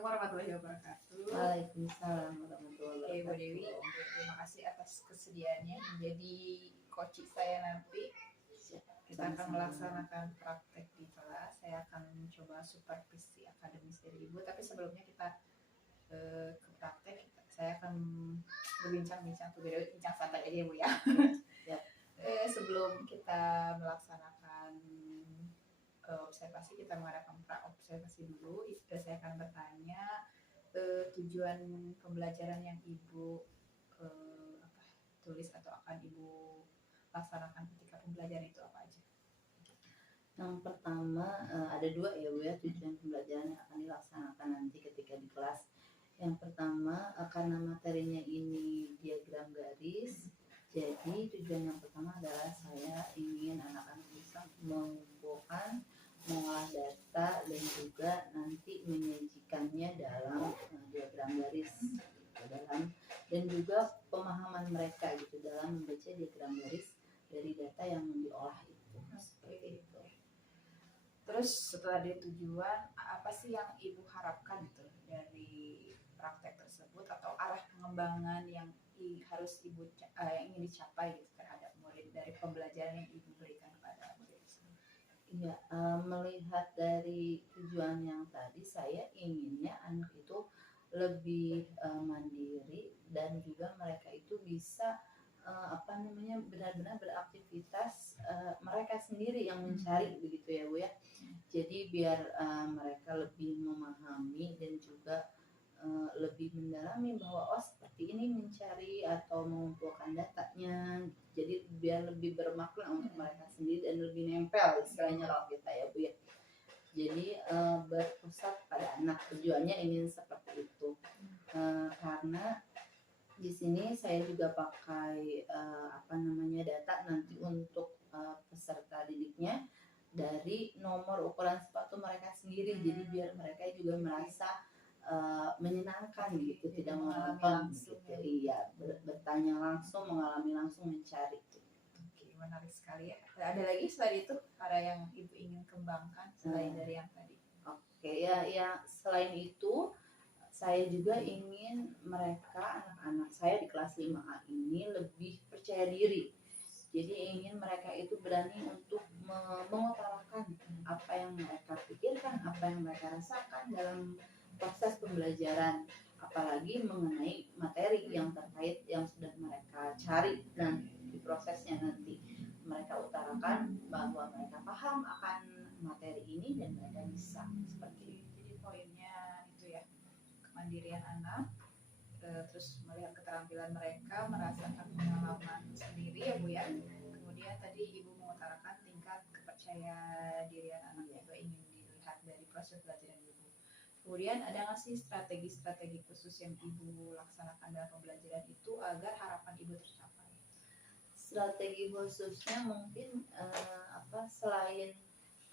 Assalamualaikum warahmatullahi wabarakatuh. Waalaikumsalam warahmatullahi Oke, Bu Dewi, wabarakatuh. terima kasih atas kesediaannya menjadi coach saya nanti. Kita akan melaksanakan praktek di kelas. Saya akan mencoba supervisi akademis dari Ibu. Tapi sebelumnya kita ke praktek, saya akan berbincang-bincang tuh, bincang santai aja ya Bu ya. Sebelum kita melaksanakan observasi, kita mengadakan pra-observasi dulu. Saya akan bertanya tujuan pembelajaran yang Ibu tulis atau akan Ibu laksanakan ketika pembelajaran itu apa aja? Yang pertama ada dua ya Bu ya, tujuan pembelajaran yang akan dilaksanakan nanti ketika di kelas. Yang pertama karena materinya ini diagram garis, jadi tujuan yang pertama adalah saya ingin anak-anak bisa mengumpulkan, mengolah data dan juga nanti menyajikannya dalam diagram garis dan juga pemahaman mereka gitu dalam membaca diagram garis dari data yang diolah itu. Seperti itu. Terus setelah dari tujuan, apa sih yang Ibu harapkan gitu dari praktek tersebut atau arah pengembangan yang harus Ibu yang ingin dicapai gitu terhadap murid dari pembelajaran yang Ibu berikan kepada murid? Iya, melihat dari tujuan yang tadi, saya inginnya anak itu lebih mandiri dan juga mereka itu bisa benar-benar beraktivitas mereka sendiri yang mencari begitu ya Bu ya. Jadi biar mereka lebih memahami dan juga lebih mendalami bahwa seperti ini mencari atau mengumpulkan datanya. Jadi biar lebih bermakna untuk mereka sendiri dan lebih nempel istilahnya kalau kita ya Bu ya. Jadi berpusat pada anak, tujuannya ingin seperti itu. Karena di sini saya juga pakai data nanti untuk peserta didiknya dari nomor ukuran sepatu mereka sendiri. Jadi biar mereka juga merasa menyenangkan gitu, tidak menonton gitu. Iya, bertanya langsung, mengalami langsung, mencari gitu. Oke, menarik sekali ya. Ada lagi selain itu ada yang Ibu ingin kembangkan selain dari yang tadi? Oke, ya selain itu saya juga ingin mereka, anak-anak saya di kelas 5A ini lebih percaya diri. Jadi ingin mereka itu berani untuk mengutarakan apa yang mereka pikirkan, apa yang mereka rasakan dalam proses pembelajaran, apalagi mengenai materi yang terkait yang sudah mereka cari dan di prosesnya nanti mereka utarakan bahwa mereka paham akan materi ini dan mereka bisa seperti itu. Jadi poinnya itu ya, kemandirian anak, terus melihat keterampilan mereka, merasakan pengalaman sendiri ya Bu ya. Kemudian tadi Ibu mengutarakan tingkat kepercayaan dirian anak itu ingin dilihat dari proses pelajaran Ibu. Kemudian ada nggak sih strategi-strategi khusus yang Ibu laksanakan dalam pembelajaran itu agar harapan Ibu tercapai? Strategi khususnya mungkin selain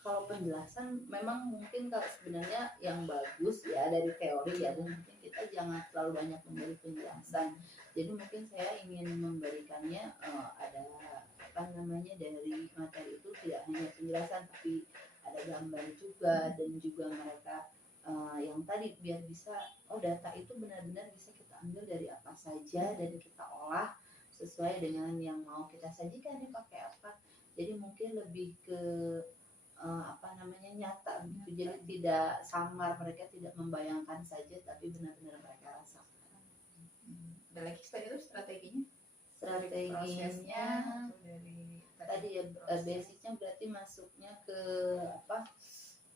kalau penjelasan memang mungkin kalau sebenarnya yang bagus ya dari teori ya, dan mungkin kita jangan terlalu banyak memberi penjelasan. Jadi mungkin saya ingin memberikannya dari materi itu tidak hanya penjelasan tapi ada gambar juga dan juga mereka yang tadi biar bisa data itu benar-benar bisa kita ambil dari apa saja dan kita olah sesuai dengan yang mau kita sajikan nih pakai apa. Jadi mungkin lebih ke nyata gitu. Jadi tidak samar, mereka tidak membayangkan saja tapi benar-benar mereka rasakan. Ada lagi selain itu strateginya? Strateginya dari tadi ya basicnya berarti masuknya ke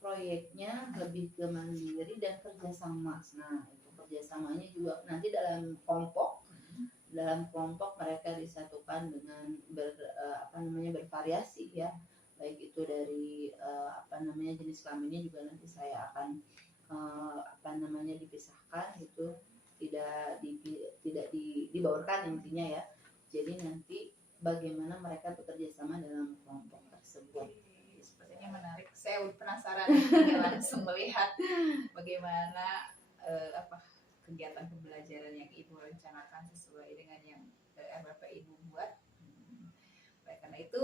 proyeknya lebih ke mandiri dan kerjasama. Nah itu kerjasamanya juga nanti dalam kelompok mereka disatukan dengan bervariasi ya, baik itu dari jenis kelaminnya juga nanti saya akan dipisahkan gitu, tidak dibaurkan intinya ya. Jadi nanti bagaimana mereka bekerja sama dalam kelompok tersebut. Sepertinya menarik. Saya penasaran langsung melihat bagaimana kegiatan pembelajaran yang Ibu rencanakan sesuai dengan yang RPP Ibu buat. Baik, karena itu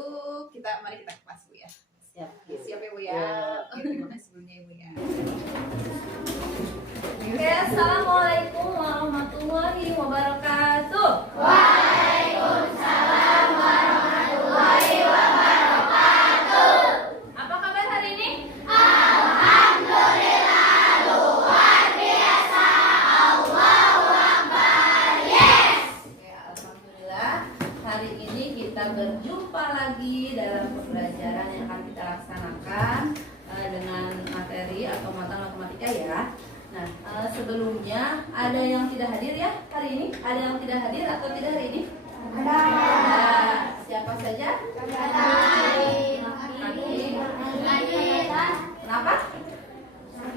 mari kita ke kelas Bu ya. Siap ya Bu ya. Oke, terima kasih sebelumnya Ibu ya. Oke, Assalamualaikum warahmatullahi wabarakatuh. Waalaikumsalam warahmatullahi wabarakatuh. Apa kabar hari ini? Alhamdulillah luar biasa. Allahu Akbar. Yes. Oke, alhamdulillah hari ini kita berjumpa lagi dalam pembelajaran yang akan kita laksanakan dengan materi atau mata matematika ya. Nah, sebelumnya ada yang tidak hadir ya hari ini? Ada yang tidak hadir atau tidak hari ini? Ada. Siapa saja? Kenapa?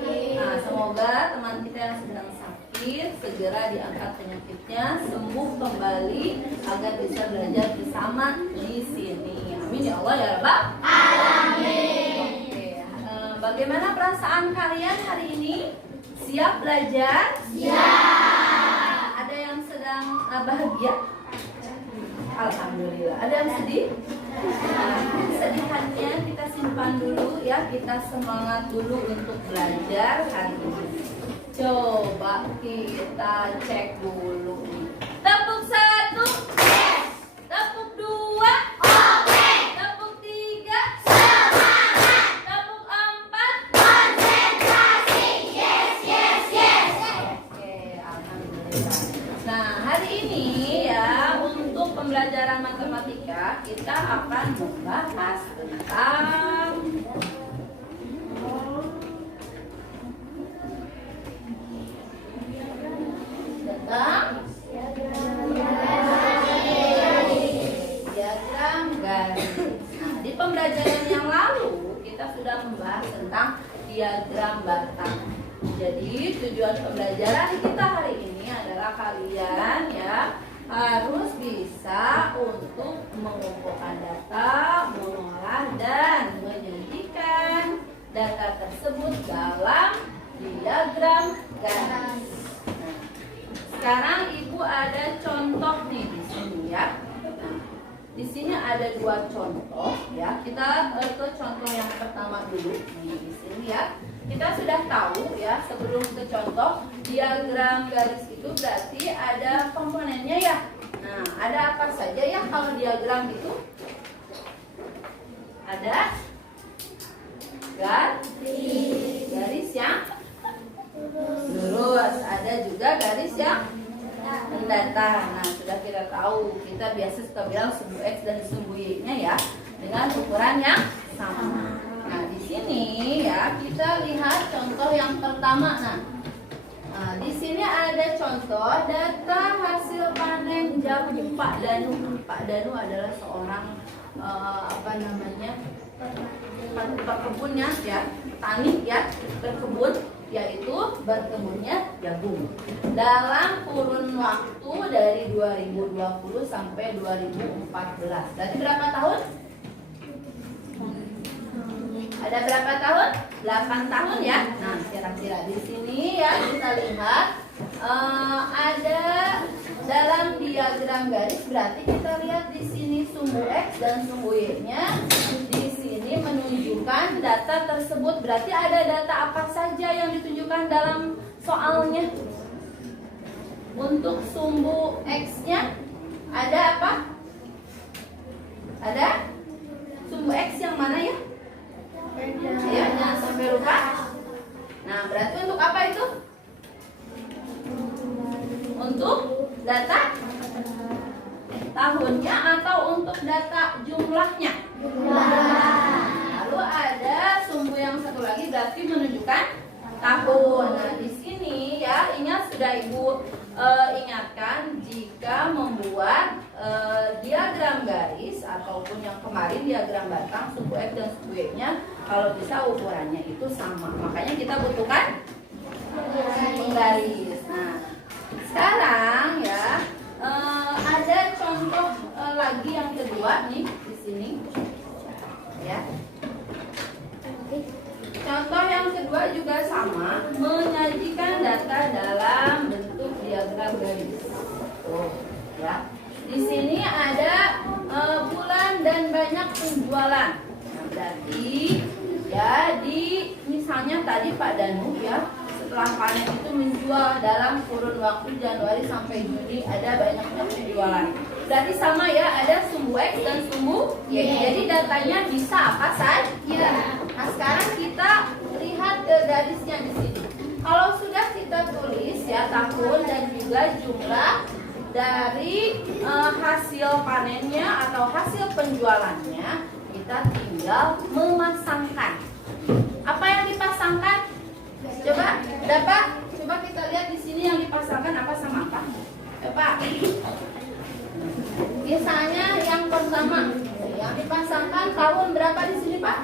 Nah, semoga teman kita yang sedang sakit segera diangkat penyakitnya, sembuh kembali agar bisa belajar bersama di sini. Amin ya Allah ya Rabbal Alamin. Oke, bagaimana perasaan kalian hari ini? Siap belajar? Siap. Ada yang sedang bahagia? Alhamdulillah. Ada yang sedih? Kesedihannya kita simpan dulu ya. Kita semangat dulu untuk belajar hari ini. Coba kita cek dulu. Tepuk 1. Yes. Tepuk 2. Oke. Tepuk 3. Semangat. Tepuk 4. Konsentrasi. Yes, yes, yes. Oke, alhamdulillah. Nah, hari ini ya untuk pembelajaran matematika kita akan membahas tentang diagram garis. Nah, di pembelajaran yang lalu kita sudah membahas tentang diagram batang. Jadi tujuan pembelajaran kita hari ini adalah kalian ya harus bisa untuk mengumpulkan data, mengolah dan menyajikan data tersebut dalam diagram garis. Nah, sekarang Ibu ada contoh nih di sini ya. Nah, di sini ada 2 contoh ya. Kita ke contoh yang pertama dulu nih di sini ya. Kita sudah tahu ya sebelum ke contoh diagram garis itu berarti ada komponennya ya. Nah, ada apa saja ya kalau diagram itu? Ada garis yang lurus, ada juga garis yang mendatar. Nah, sudah kita tahu. Kita biasa suka bilang sumbu X dan sumbu Y-nya ya dengan ukuran yang sama. Nah, di sini ya kita lihat contoh yang pertama. Nah, di sini ada contoh data hasil panen jagung Pak Danu. Pak Danu adalah seorang berkebun ya, tani ya, berkebun, yaitu berkebunnya jagung. Dalam kurun waktu dari 2020 sampai 2014. Berarti berapa tahun? Ada berapa tahun? 8 tahun ya. Nah, kira-kira di sini ya kita lihat ada dalam diagram garis, berarti kita lihat di sini sumbu X dan sumbu Y-nya di sini menunjukkan data tersebut. Berarti ada data apa saja yang ditunjukkan dalam soalnya? Untuk sumbu X-nya ada apa? Ada sumbu X yang mana ya? Ya, jangan sampai lupa. Nah, berarti untuk apa itu? Untuk data tahunnya atau untuk data jumlahnya? Lalu ada sumbu yang satu lagi berarti menunjukkan tahun. Nah, di sini ya ingat sudah Ibu ingatkan jika membuat diagram garis ataupun yang kemarin diagram batang sumbu X dan sumbu Y-nya kalau bisa ukurannya itu sama. Makanya kita butuhkan penggaris. Nah, sekarang ya ada contoh lagi yang kedua nih di sini ya. Contoh yang kedua juga sama, menyajikan data dalam bentuk diagram garis. Tuh, ya. Di sini ada bulan dan banyak penjualan. Nah, berarti ya di misalnya tadi Pak Danu ya setelah panen itu menjual dalam kurun waktu Januari sampai Juni, ada banyaknya penjualan. Berarti sama ya, ada sumbu X dan sumbu Y. Jadi datanya bisa apa saja. Nah sekarang kita lihat garisnya di sini. Kalau sudah kita tulis ya tahun dan juga jumlah dari hasil panennya atau hasil penjualannya, kita tinggal memasangkan. Apa yang dipasangkan? Coba, dapat? Coba kita lihat di sini yang dipasangkan apa sama apa? Coba. Biasanya yang pertama yang dipasangkan tahun berapa di sini Pak?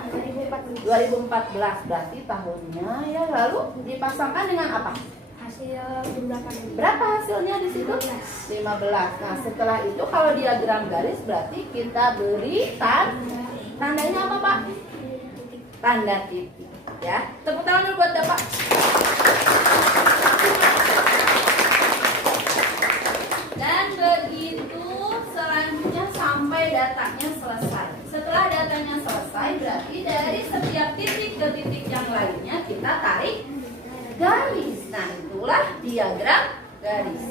2014. Berarti tahunnya ya, lalu dipasangkan dengan apa? Hasil jumlah panen. Berapa hasilnya di situ? 15. Nah, setelah itu kalau diagram garis berarti kita beri tandanya apa, Pak? Tanda titik, ya. Tepuk tangan dulu buat Bapak. Dan begitu selanjutnya sampai datanya selesai. Setelah datanya selesai berarti dari setiap titik ke titik yang lainnya kita tarik garis. Nah, itulah diagram garis.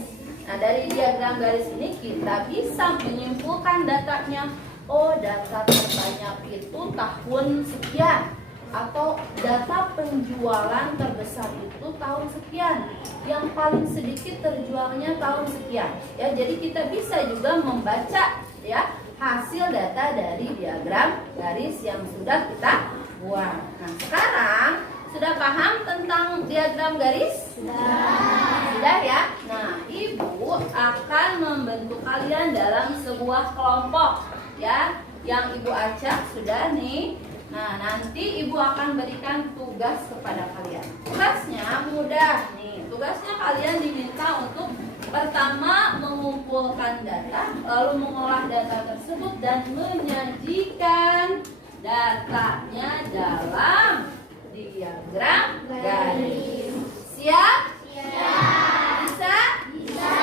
Nah, dari diagram garis ini kita bisa menyimpulkan datanya. Oh, data terbanyak itu tahun sekian, atau data penjualan terbesar itu tahun sekian, yang paling sedikit terjualnya tahun sekian. Ya, jadi kita bisa juga membaca ya hasil data dari diagram garis yang sudah kita buat. Nah, sekarang sudah paham tentang diagram garis? Sudah ya? Nah, Ibu akan membentuk kalian dalam sebuah kelompok ya. Yang Ibu acak sudah nih. Nah, nanti Ibu akan berikan tugas kepada kalian. Tugasnya mudah nih. Tugasnya kalian diminta untuk pertama mengumpulkan data, lalu mengolah data tersebut dan menyajikan datanya dalam diagram garis. Siap? Siap. Bisa? Bisa.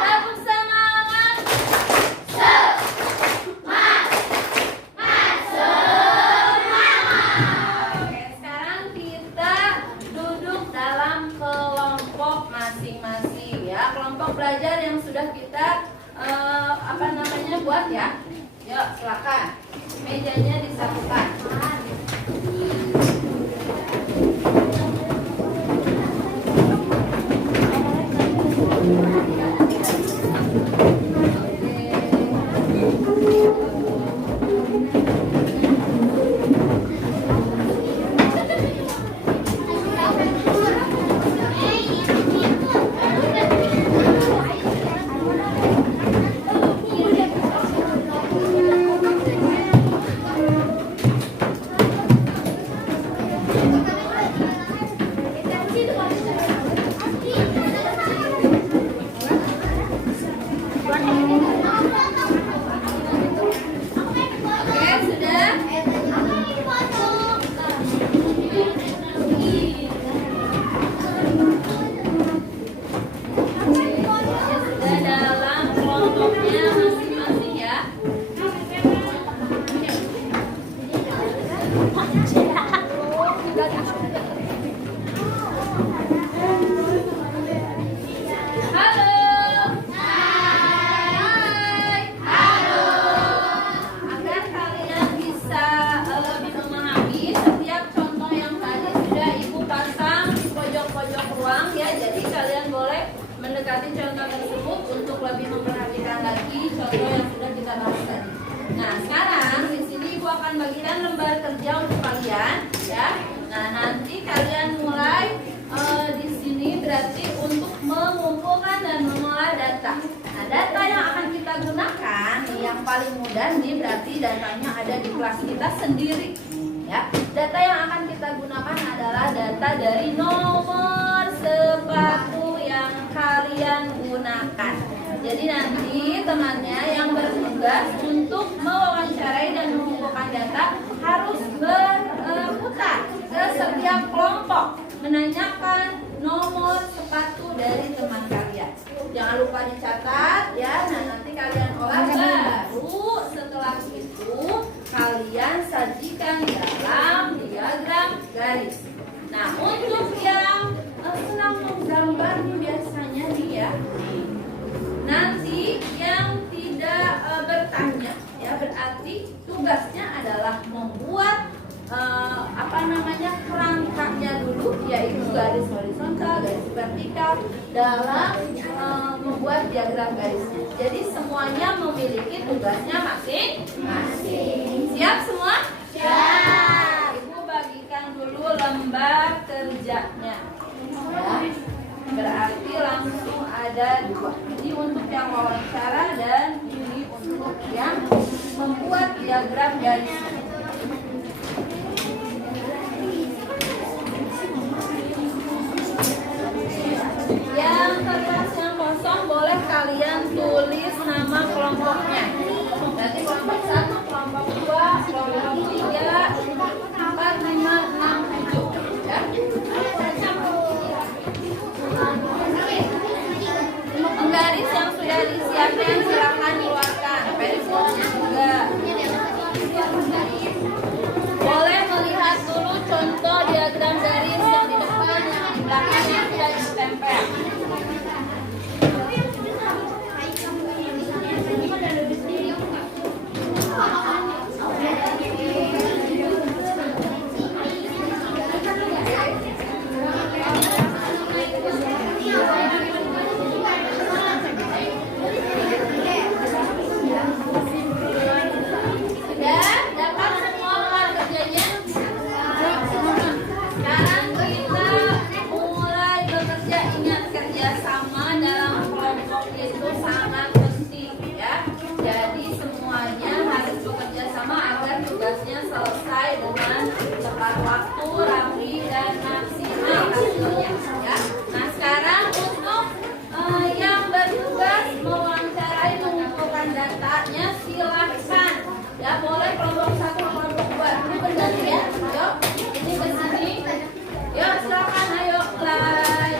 Tepuk semangat. Oke, sekarang kita duduk dalam kelompok masing-masing ya. Kelompok belajar yang sudah kita buat ya. Yuk, silakan. Mejanya disatukan. Mendekati contoh tersebut untuk lebih memperhatikan lagi contoh yang sudah kita bahas tadi. Nah, sekarang di sini Ibu akan bagikan lembar kerja untuk kalian, ya. Nah, nanti kalian mulai di sini berarti untuk mengumpulkan dan mengolah data. Nah, data yang akan kita gunakan yang paling mudah nih berarti datanya ada di kelas kita sendiri, ya. Data yang akan kita gunakan adalah data dari nomor sepatu yang kalian gunakan. Jadi nanti temannya yang bertugas untuk mewawancarai dan mengumpulkan data harus berputar ke setiap kelompok menanyakan nomor sepatu dari teman kalian. Jangan lupa dicatat ya. Nah, nanti kalian olah baru setelah itu kalian sajikan dalam diagram garis. Nah, untuk yang senang gambar nih biasanya nih ya. Nanti yang tidak bertanya ya berarti tugasnya adalah membuat kerangkanya dulu, yaitu garis horizontal, garis vertikal dalam membuat diagram garisnya. Jadi semuanya memiliki tugasnya masing-masing. Siap semua? Siap. Ibu bagikan dulu lembar kerjanya. Ya. Berarti langsung ada 2. Ini untuk yang wawancara dan ini untuk yang membuat diagram garisnya. Yang kertas yang kosong boleh kalian tulis nama kelompoknya. Berarti kelompok 1, kelompok 2, kelompok 3, 4, 5, 6, 7 ya. Penggaris yang sudah disiapkan silakan keluarkan. Pensilnya juga. Boleh melihat dulu contoh diagram garis yang di depan, yang di belakang yang sudah ditempel. Selesai dengan tepat waktu, rapi dan maksimal hasilnya ya. Nah sekarang untuk yang bertugas mewawancarai mengumpulkan datanya silahkan ya, boleh kelompok 1, kelompok 2 ini bergantian. Yuk ini ke sini. Yuk silakan, ayo mulai.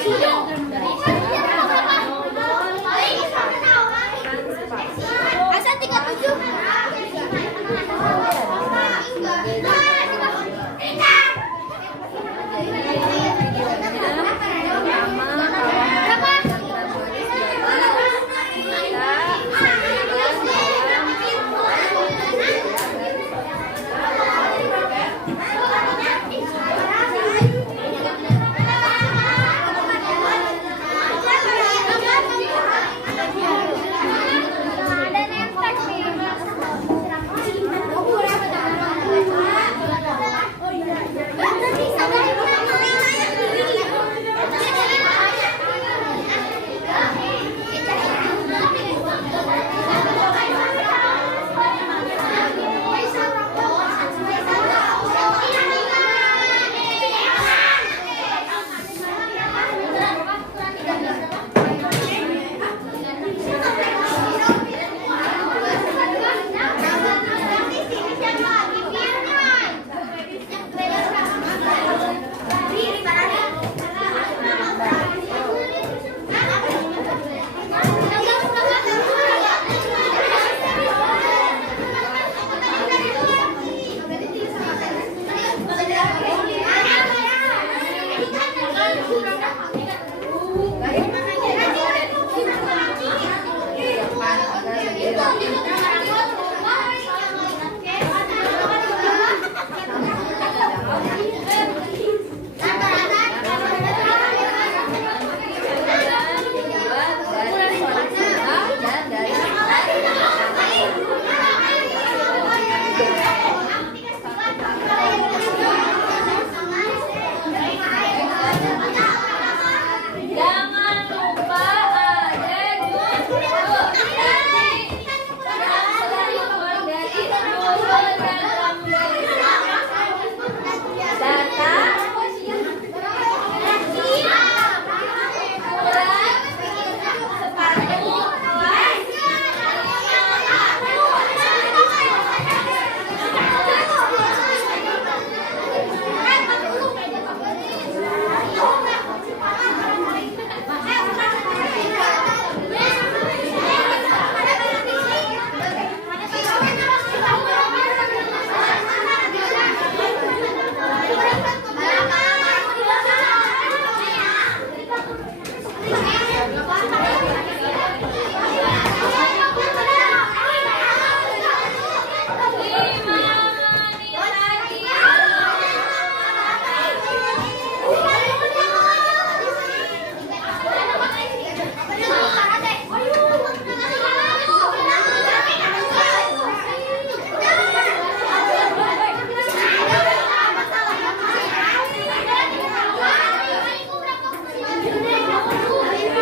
Asal 37.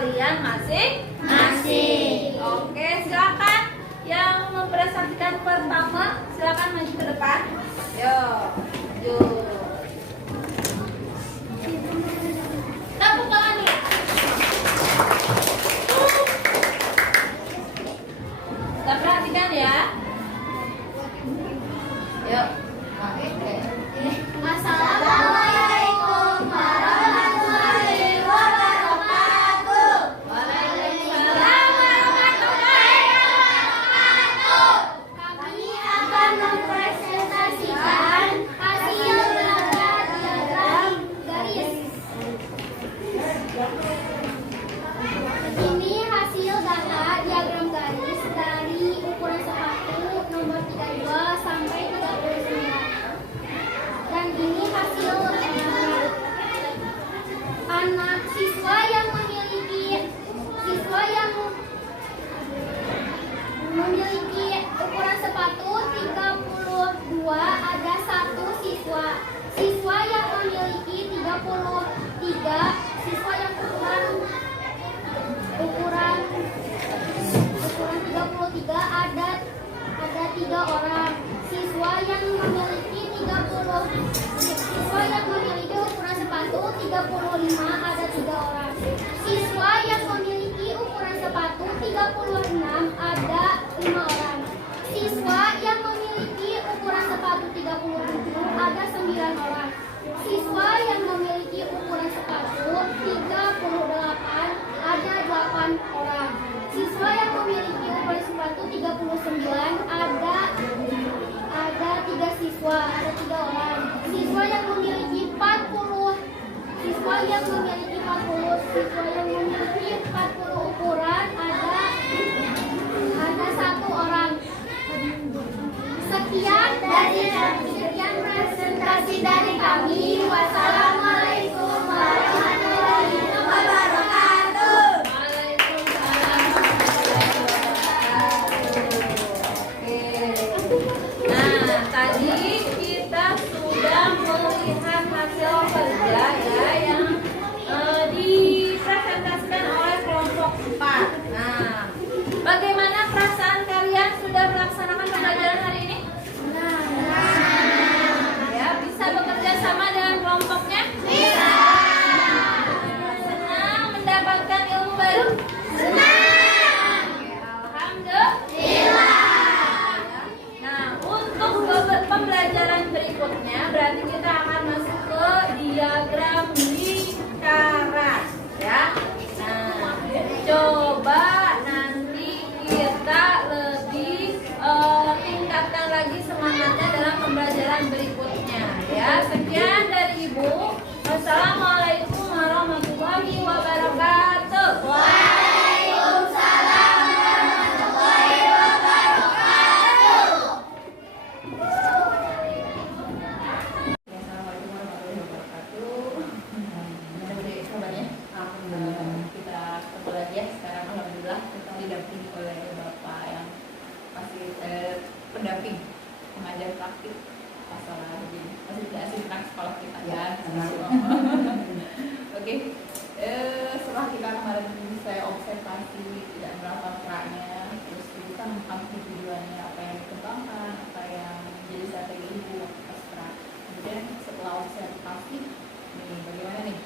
kalian masing-masing. Oke, silakan yang mempresentasikan pertama, silakan maju ke depan. Yuk. Tepuk tangan dulu. Kita perhatikan ya. Yuk. Assalamualaikum warahmatullahi wabarakatuh. Waalaikumsalam warahmatullahi wabarakatuh. Kami akan mempresentasikan hasil belajar diagram garis. Ini hasil data diagram garis dari ukuran sepatu nomor 32 sampai 39. Dan ini hasil anak siswa yang memiliki ukuran sepatu 32, ada satu siswa yang memiliki 33, siswa yang ukuran 33 ada 3 orang, siswa yang memiliki ukuran sepatu 35 ada 3 orang, siswa yang memiliki ukuran sepatu 36 ada 5 orang, siswa yang memiliki ukuran sepatu 37 ada 9 orang, siswa yang memiliki ukuran sepatu 38 ada 8 orang, siswa yang memiliki ukuran sepatu 39 ada 3 siswa, ada 3 orang, siswa yang memiliki 40 siswa yang memiliki 40 ukuran ada 1 orang. Sekian presentasi dari kami. Wassalamualaikum warahmatullahi wabarakatuh. Waalaikumsalam warahmatullahi wabarakatuh. Nah, tadi kita sudah melihat hasil kerja ya yang dipresentasikan oleh kelompok 4. Nah, bagaimana perasaan kalian sudah melaksanakan pembelajaran hari ini? Ya, bisa bekerja sama dengan kelompoknya? Bisa. Senang mendapatkan ilmu baru? Senang. Alhamdulillah. Nah, untuk pembelajaran berikutnya berarti kita akan masuk ke diagram lingkaran ya. Nah, coba nanti kita lebih tingkatkan lagi semangatnya dalam pembelajaran berikutnya ya. Sekian dari Ibu. Wassalamualaikum warahmatullahi wabarakatuh. Waalaikumsalam warahmatullahi wabarakatuh. Assalamualaikum warahmatullahi wabarakatuh. Gimana deh kabarnya? Kita ketemu lagi ya. Sekarang alhamdulillah kita didampingi oleh Bapak yang pendamping pengajar praktik masalah begini. Fasilitasi tentang sekolah kita ya. Oke. Setelah kita kemarin saya observasi tidak berapa perannya, terus kita mengkaji tujuannya, apa yang dikembangkan, apa yang jadi strategi ibu pas. Kemudian setelah observasi, nih bagaimana nih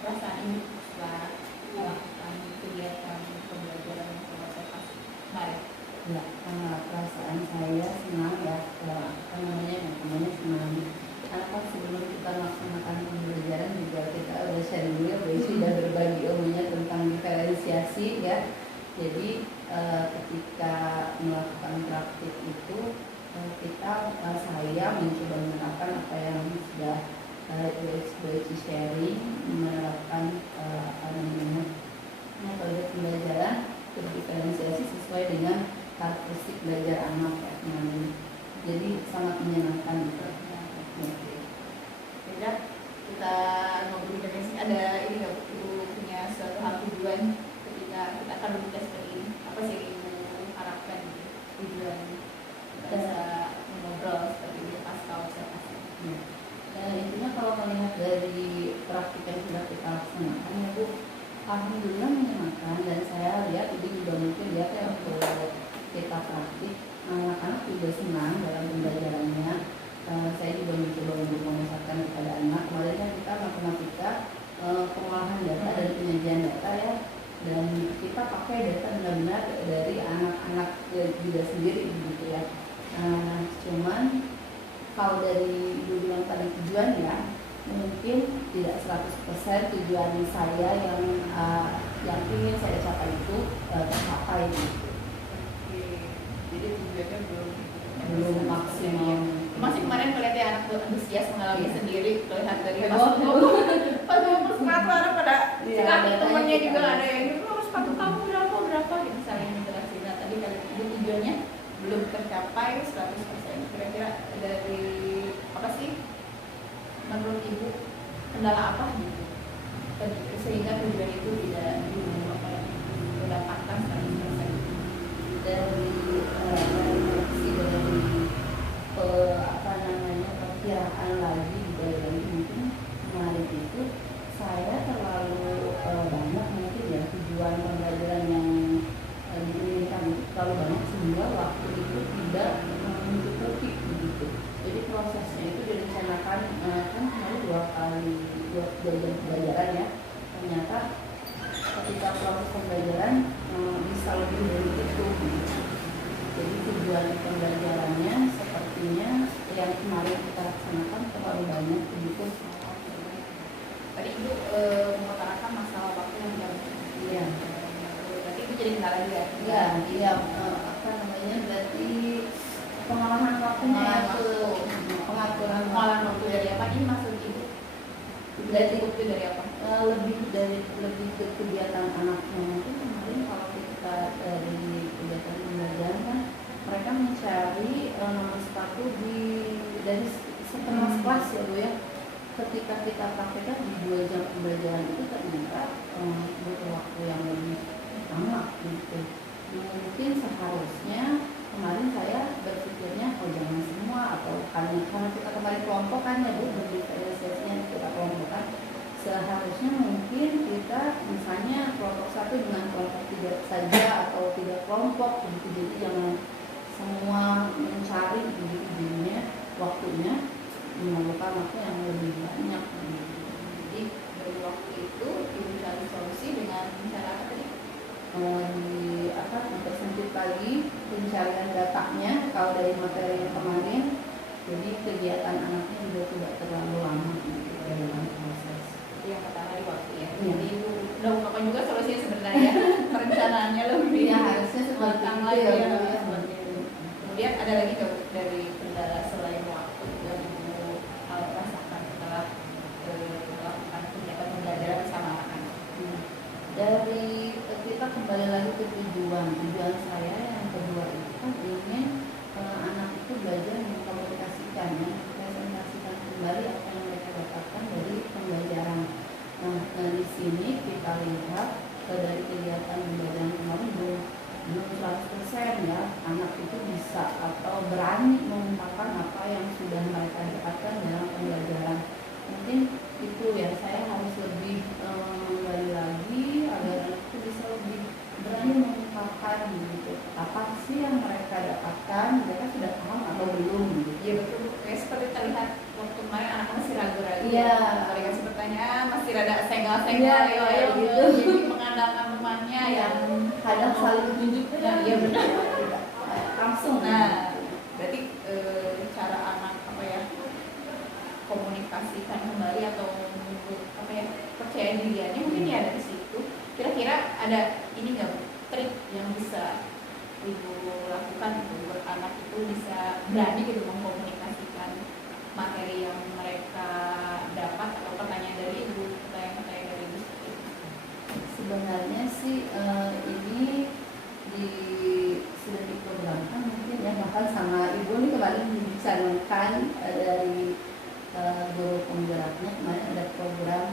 perasaan ibu setelah melakukan kegiatan pembelajaran yang observasi kemarin? Ya, perasaan saya senang ya, namanya senang. Karena kan sebelum kita melaksanakan pembelajaran juga kita udah sharing dulu, sudah berbagi ilmunya tentang diferensiasi ya. Jadi ketika melakukan praktik itu saya mencoba menerapkan apa yang sudah Ibu sharing, menerapkan metode pembelajaran berdiferensiasi sesuai dengan karakteristik belajar anak ya teman-teman. Jadi sangat menyenangkan gitu. Beda kita ngobrol dari sini, ada ini nggak Ibu punya suatu hal tujuan ketika kita akan berbicara seperti ini, apa sih yang Ibu harapkan gitu, tujuan kita bisa mengobrol seperti ini pasca observasi? Dan intinya kalau melihat dari praktik yang sudah kita laksanakan ya Bu, Alhamdulillah menyenangkan, dan saya lihat ini juga mungkin lihat ya waktu kita praktik anak-anak juga senang dalam pembelajarannya. Saya juga mencoba untuk memusatkan kepada anak. Kemarin kan kita matematika, pengolahan data dan penyajian data ya, dan kita pakai data benar-benar dari anak-anak juga sendiri gitu ya. Cuman kalau dari ibu bilang tadi tujuan ya, mungkin tidak 100% tujuan saya yang ingin saya capai itu tercapai gitu. Oke. Jadi tujuannya Belum maksimal. Masih kemarin melihat ya anak tuh antusias mengalami Iya. sendiri, terlihat dari Oh. pas ngomong sepatu anak pada Iya, sekali ada temennya tanya juga gitu. ada yang gitu, "Oh, sepatu kamu berapa gitu saling interaksi." Nah tadi kali itu tujuannya belum tercapai 100%. Kira-kira dari apa sih menurut ibu kendala apa gitu sehingga tujuan itu tidak didapatkan 100%? Dari perkiraan lagi dari mungkin kemarin itu saya terlalu banyak mungkin ya tujuan pembelajaran yang diinginkan itu terlalu banyak sehingga waktu itu tidak mencukupi begitu. Jadi prosesnya itu direncanakan kan kemarin 2 kali 2 jam pembelajaran ya, ternyata ketika proses pembelajaran bisa lebih dari itu. Jadi tujuan pembelajarannya sepertinya yang kemarin kita laksanakan terlalu banyak begitu. Tadi ibu mengutarakan masalah waktu yang jam. Iya. Berarti itu jadi kendala juga. Iya, iya, apa namanya, berarti pengolahan waktunya Pengolahan itu pengaturan Pengolahan waktu dari apa? Ini maksud ibu dari itu dari apa? lebih ke kegiatan anaknya. Mungkin kemarin kalau kita dari kegiatan pembelajaran kan mereka mencari nomor sepatu dari setengah kelas ya Bu ya. Ketika kita praktekkan di 2 jam pembelajaran itu ternyata butuh waktu yang lebih lama gitu. Mungkin seharusnya kemarin saya berpikirnya jangan semua, atau karena kita kemarin kelompok kan ya Bu, berdiferensiasinya kita kelompokkan. Seharusnya mungkin kita misalnya kelompok 1 dengan kelompok 3 saja, atau 3 kelompok begitu. Jadi jangan semua mencari begitu, jadinya waktunya memerlukan waktu yang lebih banyak. Jadi dari waktu itu ibu cari solusi dengan cara apa tadi? Dipersempit lagi pencarian datanya kalau dari materi yang kemarin. Jadi kegiatan anaknya juga tidak terlalu lama gitu dalam proses. Itu yang pertama di waktu ya. Iya. Jadi ibu udah ungkapkan juga solusinya sebenarnya. Perencanaannya lebih Ya harusnya seperti matang itu lagi ya, ya. Bu, ya. Seperti itu. Kemudian ada lagi nggak Bu, dari kendala selain waktu yang ibu rasakan setelah melakukan kegiatan pembelajaran bersama anak-anak? Dari kita kembali lagi ke tujuan saya yang kedua itu kan ingin anak itu belajar mengkomunikasikan ya, presentasikan kembali apa yang mereka dapatkan dari pembelajaran. Nah, di sini kita lihat dari kegiatan pembelajaran kemarin belum 100% ya anak itu bisa atau berani mengungkapkan apa yang sudah mereka dapatkan dalam pembelajaran. Mungkin itu ya, saya harus lebih menggali lagi agar anak itu bisa lebih berani mengungkapkan gitu. Apa sih yang mereka dapatkan, mereka sudah paham atau belum gitu. Iya betul Bu. Kayak seperti terlihat waktu kemarin anak masih ragu-ragu. Iya. Kalau dikasih pertanyaan masih rada senggol-senggol. Iya, ya, gitu. Jadi mengandalkan temannya yang kadang saling tunjuk Nah, iya benar. tidak langsung. Nah, berarti cara anak apa ya komunikasikan kembali atau apa ya percaya diriannya mungkin ya dari situ. Kira-kira ada ini nggak Bu, trik yang bisa ibu lakukan gitu, buat anak itu bisa berani gitu mengkomunikasikan materi yang mereka dapat atau pertanyaan dari ibu, pertanyaan dari ibu? Sebenarnya sih ini sudah diprogramkan mungkin ya, bahkan sama ibu nih kemarin dibicarakan dari guru penggeraknya. Kemarin ada program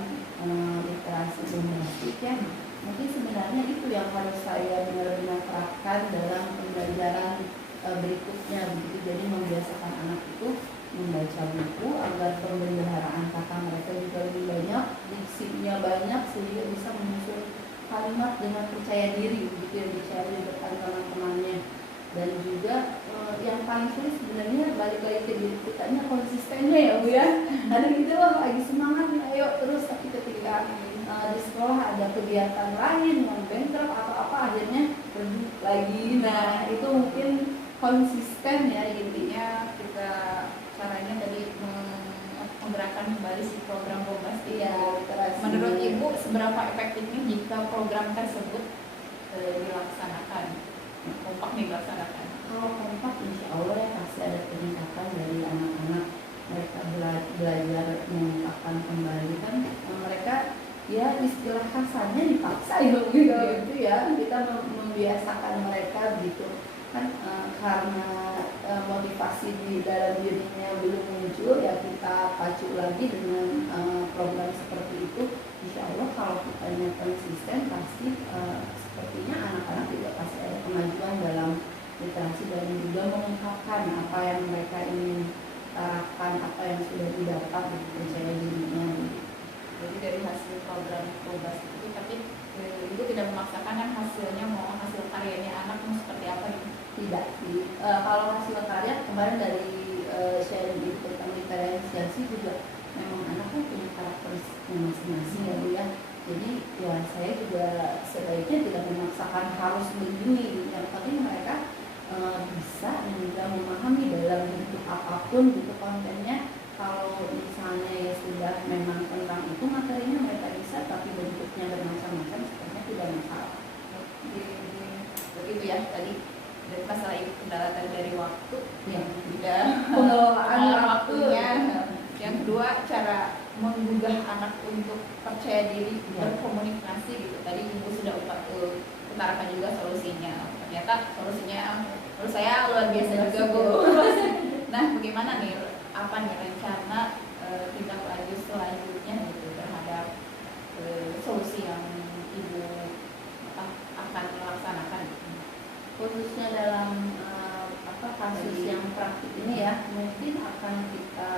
literasi domestik ya. Mungkin sebenarnya itu yang harus saya benar-benar terapkan dalam pembelajaran berikutnya begitu. Jadi membiasakan anak itu membaca buku agar pembendaharaan kata mereka juga lebih banyak, diksinya banyak, sehingga bisa menyusun kalimat dengan percaya diri gitu yang bicara di depan teman-temannya. Dan juga yang paling sulit sebenarnya balik lagi ke diri kitanya, konsistennya ya Bu ya. Kadang gitu lagi semangat ayo terus, tapi ketika di sekolah ada kegiatan lain yang bentrok atau apa akhirnya pergi lagi. Nah itu mungkin konsisten ya intinya. Kita caranya tadi menggerakkan kembali si program Bombas. Iya, literasi. Menurut Ibu seberapa efektifnya jika program tersebut dilaksanakan, kompak dilaksanakan? Kalau kompak insya Allah ya pasti ada peningkatan dari anak-anak. Mereka belajar mengungkapkan kembali kan, mereka ya istilah kasarnya dipaksa gitu ya, kita membiasakan mereka gitu kan, karena motivasi di dalam dirinya belum muncul ya kita pacu lagi dengan program seperti itu. Insya Allah kalau kitanya konsisten pasti sepertinya anak-anak juga pasti ada kemajuan dalam literasi dan juga mengungkapkan apa yang mereka ingin harapkan, apa yang sudah didapat dari percaya dirinya. Jadi dari hasil program Bombas itu, tapi Ibu tidak memaksakan kan hasilnya, mau hasil karyanya anak mau seperti apa gitu? Tidak sih. Kalau hasil karya kemarin dari sharing itu tentang literasi juga memang anak kan punya karakteristiknya masing-masing ya Bu ya. Jadi ya saya juga sebaiknya tidak memaksakan harus begini. Yang penting mereka bisa dan juga memahami dalam bentuk apapun gitu kontennya. Kalau misalnya ya sudah memang tentang itu materinya mereka bisa, tapi bentuknya bermacam-macam sebenarnya tidak masalah. Begitu ya tadi. Dan masalah itu kendala dari waktu Ya. yang tidak Pengelolaan waktunya. Yang kedua cara menggugah anak untuk percaya diri berkomunikasi gitu. Tadi Ibu sudah utarakan juga solusinya. Ternyata solusinya menurut saya luar biasa juga Bu. Nah bagaimana nih, apa nih rencana tindak lanjut selanjutnya gitu terhadap solusi yang Ibu akan melaksanakan? Khususnya dalam kasus yang praktik ini ya, mungkin akan kita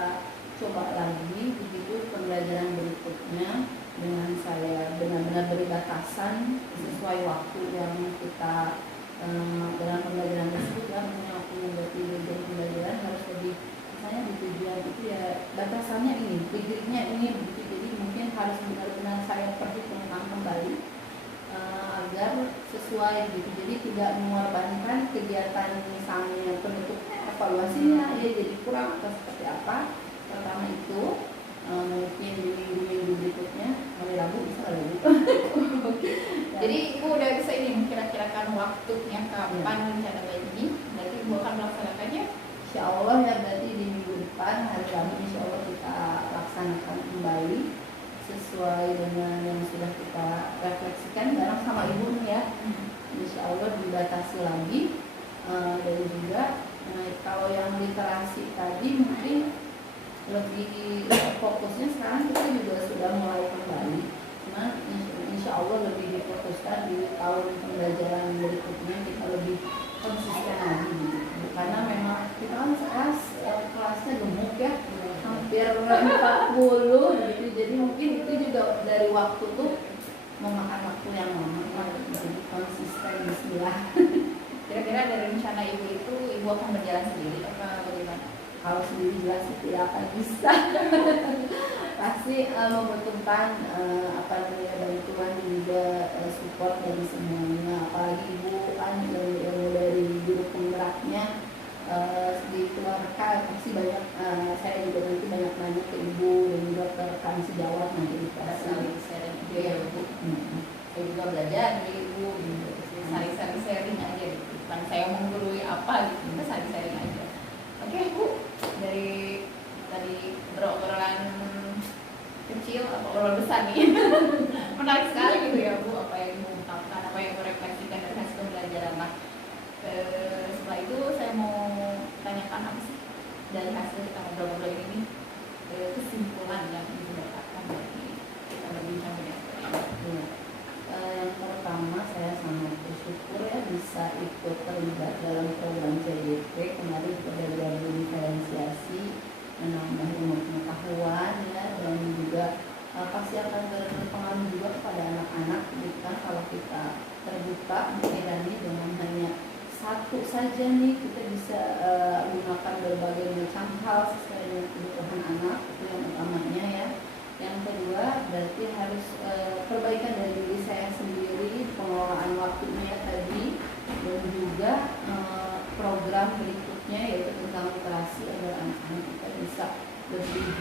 coba lagi begitu pembelajaran berikutnya dengan saya benar-benar beri batasan sesuai waktu yang kita dalam pembelajaran tersebut ya, misalnya waktu membuat jam pembelajaran harus lebih, misalnya di tujuan itu ya batasannya ini, triggernya ini begitu. Jadi mungkin harus benar-benar saya perhitungkan kembali agar sesuai gitu. Jadi tidak mengorbankan kegiatan misalnya penutupnya, evaluasinya ya jadi kurang atau seperti apa. Pertama itu mungkin di minggu berikutnya hari Rabu bisa kali Bu. Jadi Ibu udah bisa ini kira-kirakan waktunya kapan rencana ini, berarti Ibu akan melaksanakannya? Insya Allah ya, berarti di minggu depan hari Rabu insya Allah kita laksanakan kembali sesuai dengan yang sudah kita refleksikan bareng sama Ibu nih ya. Insya Allah dibatasi lagi. Dan juga kalau yang literasi tadi mungkin lebih fokusnya sekarang kita juga sudah mulai kembali, cuma insya Allah lebih difokuskan di tahun pembelajaran berikutnya kita lebih konsisten lagi gitu. Karena memang kita kan kelasnya gemuk ya, hampir 40 gitu, jadi mungkin itu juga dari waktu tuh memakan waktu yang lama, jadi konsisten bismillah. Kira-kira dari rencana Ibu itu Ibu akan berjalan sendiri apa bagaimana? Kalau sendiri jelas tidak akan bisa. Pasti membutuhkan bantuan dan juga support dari semuanya. Apalagi Ibu kan ilmu dari guru penggeraknya di keluarga pasti banyak. Saya juga nanti banyak nanya ke Ibu dan juga ke rekan sejawat nanti di kelas. Sharing aja ya Bu. Saya juga belajar dari Ibu, saling sharing aja gitu. Bukan saya menggurui apa gitu, kita saling sharing aja. Oke Bu, dari tadi berobrolan kecil atau obrolan besar nih menarik sekali gitu ya Bu, apa yang mengungkapkan, apa yang merefleksikan dari hasil pembelajaran. Nah, setelah itu saya mau tanyakan apa sih dari hasil kita ngobrol-ngobrol ini, kesimpulan yang Ibu dapatkan dari kita berbincang dengan ini. Yang pertama saya sangat bersyukur ya bisa ikut terlibat dalam program CDP. Kemarin kita belajar diferensiasi, menambah ilmu pengetahuan ya, dan juga pasti akan berpengaruh juga kepada anak-anak gitu kan. Kalau terbuka melayani dengan hanya satu saja nih kita bisa gunakan berbagai macam hal sesuai dengan kebutuhan anak, itu yang utamanya ya. Yang kedua berarti harus perbaikan dari diri saya sendiri, pengelolaan waktunya tadi, dan juga program berikutnya yaitu tentang literasi agar anak-anak kita bisa lebih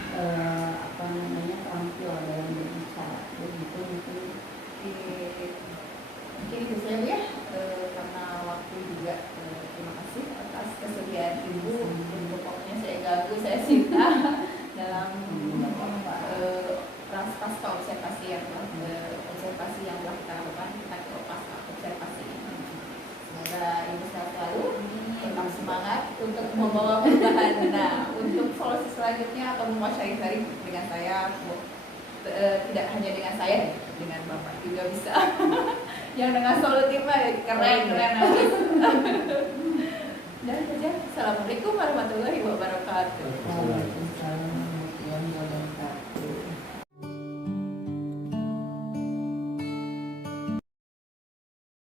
terampil dalam berbicara. Begitu mungkin. Mungkin itu saja ya, karena waktu juga. Terima kasih atas kesediaan Ibu untuk waktunya saya ganggu, saya Sinta dalam pasca observasi yang telah kita lakukan, kita ke pasca observasi ini. Semoga Ibu sehat selalu, tetap semangat untuk membawa perubahan. Nah, untuk solusi selanjutnya atau menguasai hari dengan saya, tidak hanya dengan saya, dengan Bapak juga bisa. Yang dengan solutif keren habis. Dan saja. Assalamualaikum warahmatullahi wabarakatuh.